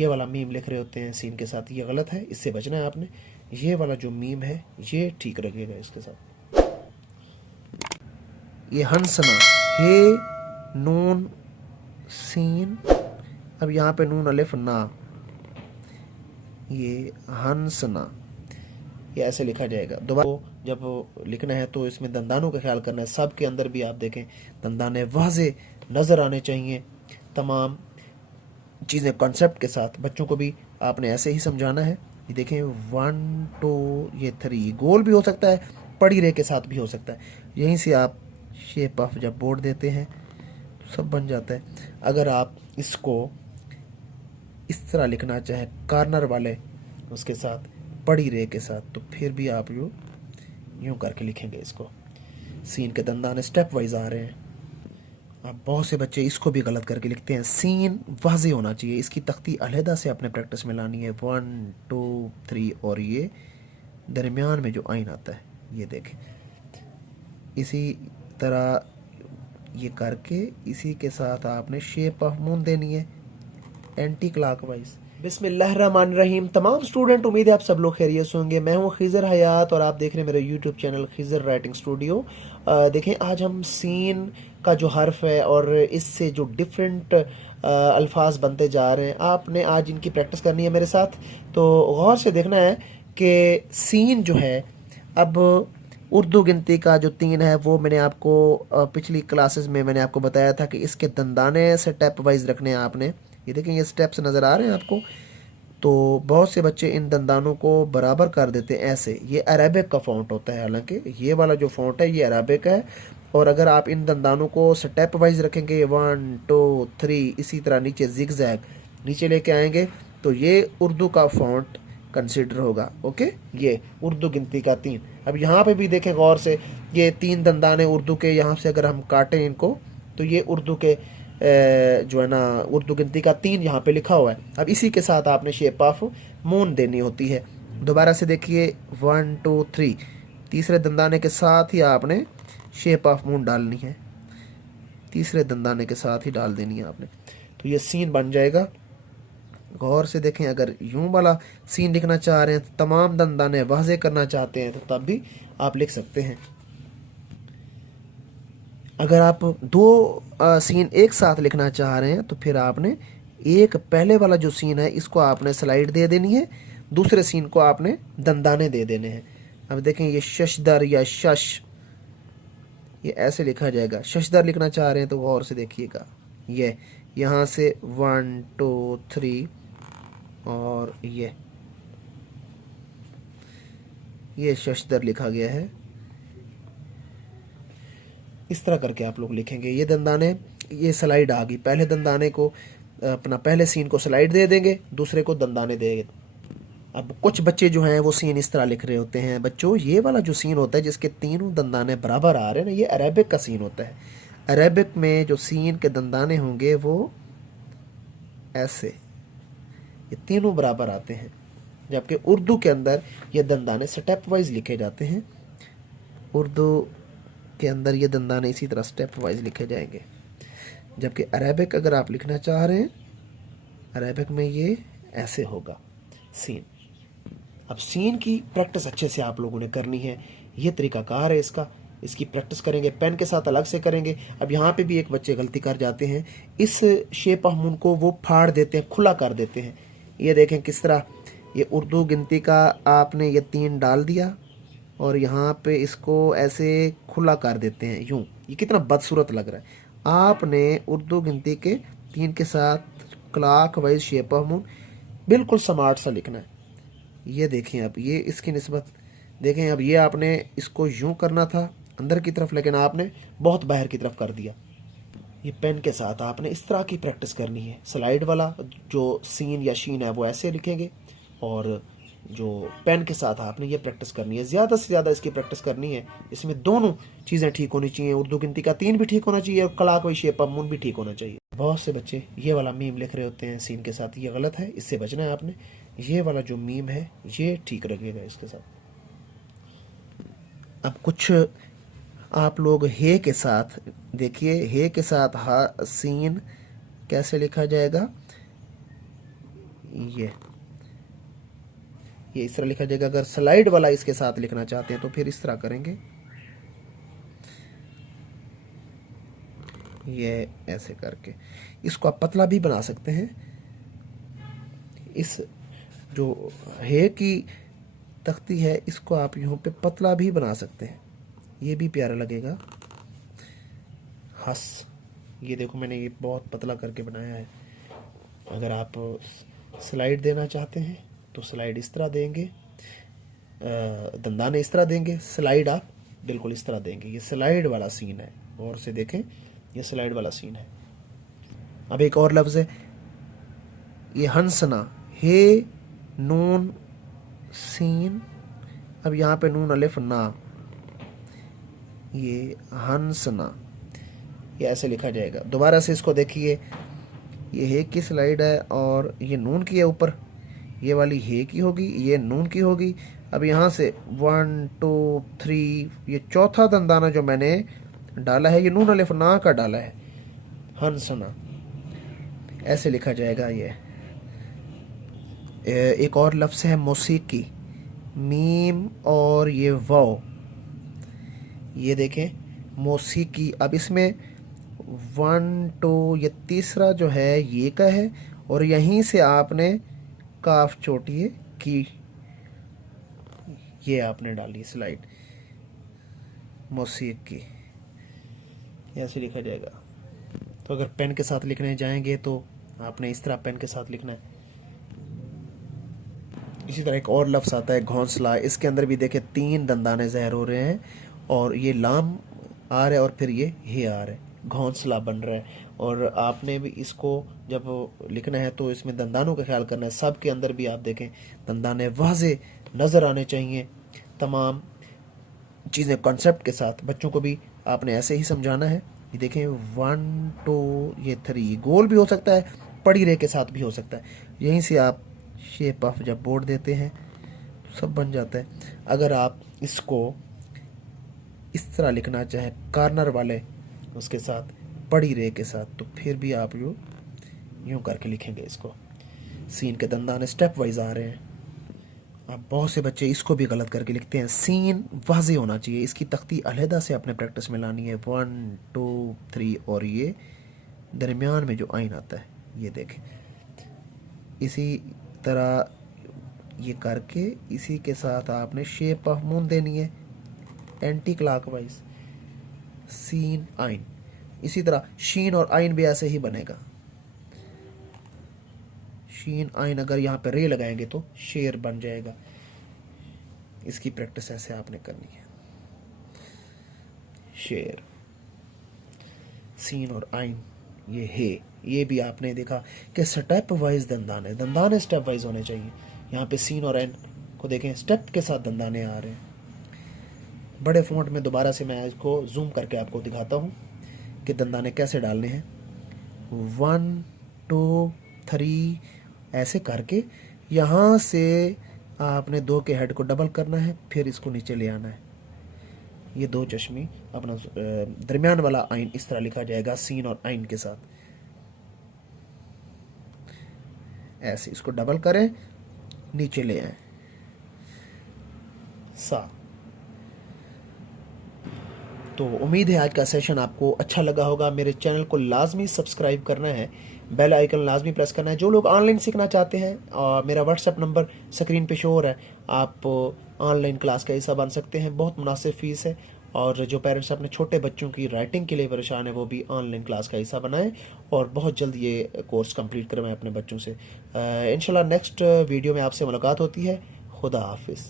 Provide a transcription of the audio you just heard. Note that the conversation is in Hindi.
ये वाला मीम लिख रहे होते हैं सीन के साथ, ये गलत है, इससे बचना है आपने। ये वाला जो मीम है ये ठीक रखिएगा इसके साथ। ये हंसना, हे नून सीन, अब यहाँ पे नून अलिफ ना, ये हंसना, ये ऐसे लिखा जाएगा। दोबारा जब लिखना है तो इसमें दंदानों का ख्याल करना है। सब के अंदर भी आप देखें दंदाने वाज़े नज़र आने चाहिए, तमाम चीज़ें कॉन्सेप्ट के साथ। बच्चों को भी आपने ऐसे ही समझाना है। ये देखें 1 2 ये 3 गोल भी हो सकता है, पड़ी रे के साथ भी हो सकता है। यहीं से आप शेप ऑफ जब बोर्ड देते हैं तो सब बन जाता है। अगर आप इसको इस तरह लिखना चाहें कार्नर वाले उसके साथ, पड़ी रे के साथ, तो फिर भी आप यूँ करके लिखेंगे इसको। सीन के दंदाने स्टेप वाइज आ रहे हैं। अब बहुत से बच्चे इसको भी गलत करके लिखते हैं। सीन वाज़े होना चाहिए, इसकी तख्ती अलहदा से अपने प्रैक्टिस में लानी है। 1 2 3 और ये दरमियान में जो आइन आता है ये देखें। इसी तरह ये करके इसी के साथ आपने शेप ऑफ मून देनी है एंटी क्लॉकवाइज। बिस्मिल्लाहिर्रहमानिर्रहीम। तमाम स्टूडेंट, उम्मीद है आप सब लोग खैरियत से होंगे। मैं हूं खिज़र हयात और आप देख रहे हैं मेरा YouTube channel Khizar writing studio. देखें आज हम सीन का जो हर्फ है और इससे जो डिफरेंट अल्फाज बनते जा रहे हैं, आपने आज इनकी प्रैक्टिस करनी है मेरे साथ। तो गौर से देखना है कि सीन जो है, अब उर्दू गिनती का जो 3 है वो मैंने आपको पिछली क्लासेस में मैंने आपको बताया था कि इसके दंदाने स्टेप वाइज रखने हैं आपने। ये देखें ये स्टेप्स नज़र आ रहे हैं आपको। तो बहुत से बच्चे इन दंदानों को बराबर कर देते हैं ऐसे। ये अरेबिक का फ़ॉन्ट होता है, हालांकि ये वाला जो फ़ॉन्ट है ये अरेबिक है। और अगर आप इन दंदानों को स्टेप वाइज रखेंगे 1 2 3 इसी तरह नीचे जिग जैग नीचे लेके आएंगे तो ये उर्दू का फ़ॉन्ट कंसिडर होगा। ओके, ये उर्दू गिनती का 3। अब यहाँ पे भी देखें गौर से, ये 3 दंदाने उर्दू के, यहाँ से अगर हम काटें इनको तो ये उर्दू के जो है ना उर्दू गिनती का 3 यहाँ पे लिखा हुआ है। अब इसी के साथ आपने शेप ऑफ मून देनी होती है। दोबारा से देखिए 1 2 3 तीसरे दंदाने के साथ ही आपने शेप ऑफ मून डालनी है, तीसरे दंदाने के साथ ही डाल देनी है आपने, तो ये सीन बन जाएगा। गौर से देखें, अगर यूं वाला सीन लिखना चाह रहे हैं तो तमाम दंदाने वाज़े करना चाहते हैं तो तब भी आप लिख सकते हैं। अगर आप 2 सीन एक साथ लिखना चाह रहे हैं तो फिर आपने एक पहले वाला जो सीन है इसको आपने स्लाइड दे देनी है, दूसरे सीन को आपने दंदाने दे देने हैं। अब देखें ये शशदर या शश, ये ऐसे लिखा जाएगा। शशदर लिखना चाह रहे हैं तो गौर से देखिएगा, ये यहाँ से 1 2 3 और ये शशदर लिखा गया है। इस तरह करके आप लोग लिखेंगे। ये दंदाने, ये स्लाइड आ गई, पहले दंदाने को अपना पहले सीन को स्लाइड दे देंगे, दूसरे को दंदाने देंगे। अब कुछ बच्चे जो हैं वो सीन इस तरह लिख रहे होते हैं। बच्चों ये वाला जो सीन होता है जिसके तीनों दंदाने बराबर आ रहे हैं ना, ये अरेबिक का सीन होता है। अरेबिक में जो सीन के दंदाने होंगे वो ऐसे, ये तीनों बराबर आते हैं, जबकि उर्दू के अंदर ये दंदाने स्टेप वाइज लिखे जाते हैं। उर्दू के अंदर ये दंदाने इसी तरह स्टेप वाइज लिखे जाएंगे, जबकि अरेबिक अगर आप लिखना चाह रहे हैं, अरेबिक में ये ऐसे होगा सीन। अब सीन की प्रैक्टिस अच्छे से आप लोगों ने करनी है। ये तरीकाकार है इसका, इसकी प्रैक्टिस करेंगे, पेन के साथ अलग से करेंगे। अब यहाँ पे भी एक बच्चे गलती कर जाते हैं, इस शेप ऑफ मून को वो फाड़ देते हैं, खुला कर देते हैं। ये देखें किस तरह, ये उर्दू गिनती का आपने ये 3 डाल दिया और यहाँ पे इसको ऐसे खुला कर देते हैं यूं। ये कितना बदसूरत लग रहा है। आपने उर्दू गिनती के 3 के साथ clock wise shape of moon बिल्कुल स्मार्ट सा लिखना है। ये देखें, अब ये इसकी निस्बत देखें, अब ये आपने इसको यूं करना था अंदर की तरफ, लेकिन आपने बहुत बाहर की तरफ कर दिया। ये पेन के साथ आपने इस तरह की प्रैक्टिस करनी है। स्लाइड वाला जो सीन या शीन है वो ऐसे लिखेंगे और जो पेन के साथ आपने ये प्रैक्टिस करनी है। ज़्यादा से ज़्यादा इसकी प्रैक्टिस करनी है। इसमें दोनों चीज़ें ठीक होनी चाहिए, उर्दू गिनती का 3 भी ठीक होना चाहिए और क्लॉकवाइज शेप ऑफ मून भी ठीक होना चाहिए। बहुत से बच्चे ये वाला मीम लिख रहे होते हैं सीन के साथ, ये गलत है, इससे बचना है आपने। ये वाला जो मीम है ये ठीक रखिएगा इसके साथ। अब कुछ आप लोग हे के साथ देखिए, हे के साथ हा सीन कैसे लिखा जाएगा। ये इस तरह लिखा जाएगा। अगर स्लाइड वाला इसके साथ लिखना चाहते हैं तो फिर इस तरह करेंगे, ये ऐसे करके। इसको आप पतला भी बना सकते हैं। इस जो है की तख्ती है इसको आप यूं पे पतला भी बना सकते हैं, ये भी प्यारा लगेगा। हंस, ये देखो मैंने ये बहुत पतला करके बनाया है। अगर आप स्लाइड देना चाहते हैं तो स्लाइड इस तरह देंगे, दंदाने इस तरह देंगे, स्लाइड आप बिल्कुल इस तरह देंगे। ये स्लाइड वाला सीन है, और से देखें ये स्लाइड वाला सीन है। अब एक और लफ्ज़ है, ये हंसना, हे नून सीन, अब यहाँ पे नून अलिफ ना, ये हंसना, ये ऐसे लिखा जाएगा। दोबारा से इसको देखिए, ये हे की स्लाइड है और ये नून की है ऊपर, ये वाली हे की होगी, ये नून की होगी। अब यहाँ से 1 2 3, ये चौथा दंदाना जो मैंने डाला है ये नून अलिफ ना का डाला है, हंसना, ऐसे लिखा जाएगा। ये एक और लफ्ज़ है मौसीकी, मीम और ये वाव, ये देखें मौसीकी। अब इसमें 1 2, ये तीसरा जो है ये का है, और यहीं से आपने काफ चोटिए की, ये आपने डाली स्लाइड, मौसीकी, ऐसे लिखा जाएगा। तो अगर पेन के साथ लिखने जाएंगे तो आपने इस तरह पेन के साथ लिखना है। इसी तरह एक और लफ्ज़ आता है घोंसला, इसके अंदर भी देखें 3 दंदाने ज़हर हो रहे हैं, और ये लाम आ रहा है और फिर ये हे आ रहा है, घोंसला बन रहा है। और आपने भी इसको जब लिखना है तो इसमें दंदानों का ख्याल करना है। सब के अंदर भी आप देखें दंदाने वाज़े नज़र आने चाहिए, तमाम चीज़ें कॉन्सेप्ट के साथ। बच्चों को भी आपने ऐसे ही समझाना है। ये देखें 1 2, ये 3, गोल भी हो सकता है, पड़ी रे के साथ भी हो सकता है। यहीं से आप शेप ऑफ जब बोर्ड देते हैं तो सब बन जाता है। अगर आप इसको इस तरह लिखना चाहें कार्नर वाले उसके साथ, पड़ी रे के साथ, तो फिर भी आप यूँ करके लिखेंगे इसको। सीन के दंदाने स्टेप वाइज आ रहे हैं। अब बहुत से बच्चे इसको भी गलत करके लिखते हैं। सीन वाज़े होना चाहिए, इसकी तख्ती अलहदा से अपने प्रैक्टिस में लानी है। 1 2 3, और ये दरमियान में जो आइन आता है ये देखें, इसी तरह ये करके इसी के साथ आपने शेप ऑफ मून देनी है एंटी क्लॉकवाइज, सीन आइन। इसी तरह शीन और आइन भी ऐसे ही बनेगा। शीन आइन, अगर यहाँ पे रे लगाएंगे तो शेर बन जाएगा। इसकी प्रैक्टिस ऐसे आपने करनी है, शेर, सीन और आइन, ये है। ये भी आपने देखा कि स्टेप वाइज दंदाने स्टेप वाइज होने चाहिए। यहाँ पे सीन और आइन को देखें, स्टेप के साथ दंदाने आ रहे हैं। बड़े फॉन्ट में दोबारा से मैं इसको जूम करके आपको दिखाता हूँ कि दंदाने कैसे डालने हैं। 1 2 3, ऐसे करके यहाँ से आपने 2 के हेड को डबल करना है, फिर इसको नीचे ले आना है। ये 2 चश्मी अपना दरमियान वाला आइन इस तरह लिखा जाएगा सीन और आइन के साथ। ऐसे इसको डबल करें, नीचे ले आए, सा। तो उम्मीद है आज का सेशन आपको अच्छा लगा होगा। मेरे चैनल को लाजमी सब्सक्राइब करना है, बेल आइकन लाजमी प्रेस करना है। जो लोग ऑनलाइन सीखना चाहते हैं, और मेरा व्हाट्सएप नंबर स्क्रीन पे शो हो रहा है, आप ऑनलाइन क्लास का हिस्सा बन सकते हैं। बहुत मुनासिब फ़ीस है। और जो पेरेंट्स अपने छोटे बच्चों की राइटिंग के लिए परेशान है, वो भी ऑनलाइन क्लास का हिस्सा बनाएं और बहुत जल्द ये कोर्स कंप्लीट करवाएं अपने बच्चों से। इंशाल्लाह नेक्स्ट वीडियो में आपसे मुलाकात होती है। खुदा हाफिज़।